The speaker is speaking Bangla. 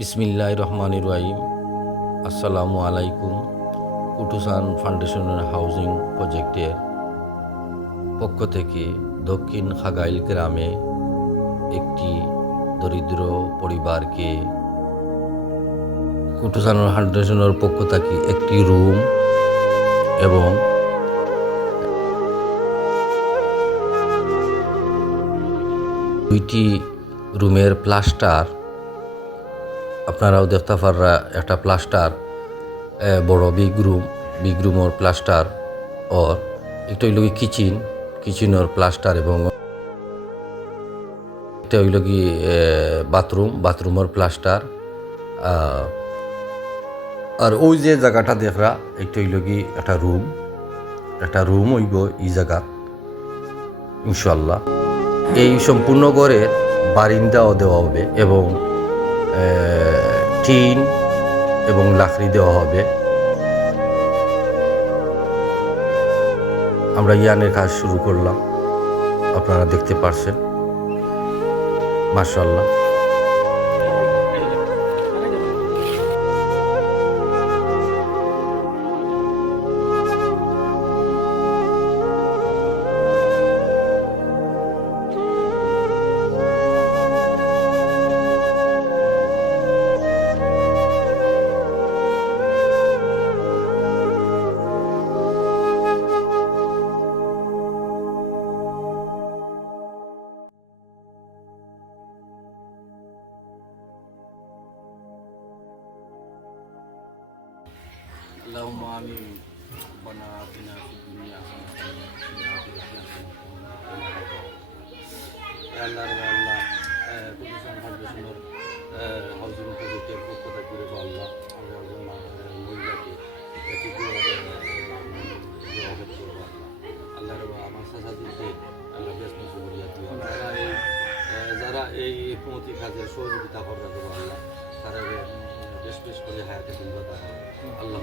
বিসমিল্লাহির রহমানির রহিম। আসসালামু আলাইকুম। কুটুসান ফাউন্ডেশনের হাউজিং প্রজেক্টের পক্ষ থেকে দক্ষিণ খাগাইল গ্রামে একটি দরিদ্র পরিবারকে কুটুসান ফাউন্ডেশনের পক্ষ থেকে একটি রুম এবং দুইটি রুমের প্লাস্টার, আপনারাও দেখতে পাররা একটা প্লাস্টার বড় বিগ রুমের প্লাস্টার और একটা হইল কি কিচেনের প্লাস্টার এবং একটা হইল কি বাথরুমের প্লাস্টার। আর ওই যে জায়গাটা দেখরা একটা হইল কি একটা রুম হইব এই জায়গা ইনশাল্লাহ। এই সম্পূর্ণ ঘরের বারিন্দাও দেওয়া হবে এবং টিন এবং লাকড়ি দেওয়া হবে। আমরা ইয়ানের কাজ শুরু করলাম, আপনারা দেখতে পারছেন মাশাআল্লাহ। اللهم آمين. ربنا آتنا في الدنيا حسنة وفي الآخرة حسنة وقنا عذاب النار. কুটুসান ফাউন্ডেশনের হাউজিং প্রজেক্টের পক্ষ থেকে আল্লাহ আমরা মহিলাকে একটি আল্লাহর আমার সাজাদিকে আল্লাহ বেশ মজুরিয়া দিও। যারা এই পৌঁতি কাজের সহযোগিতা করবে আল্লাহ তারা বেশ করে হায়াতে দিন আল্লাহ।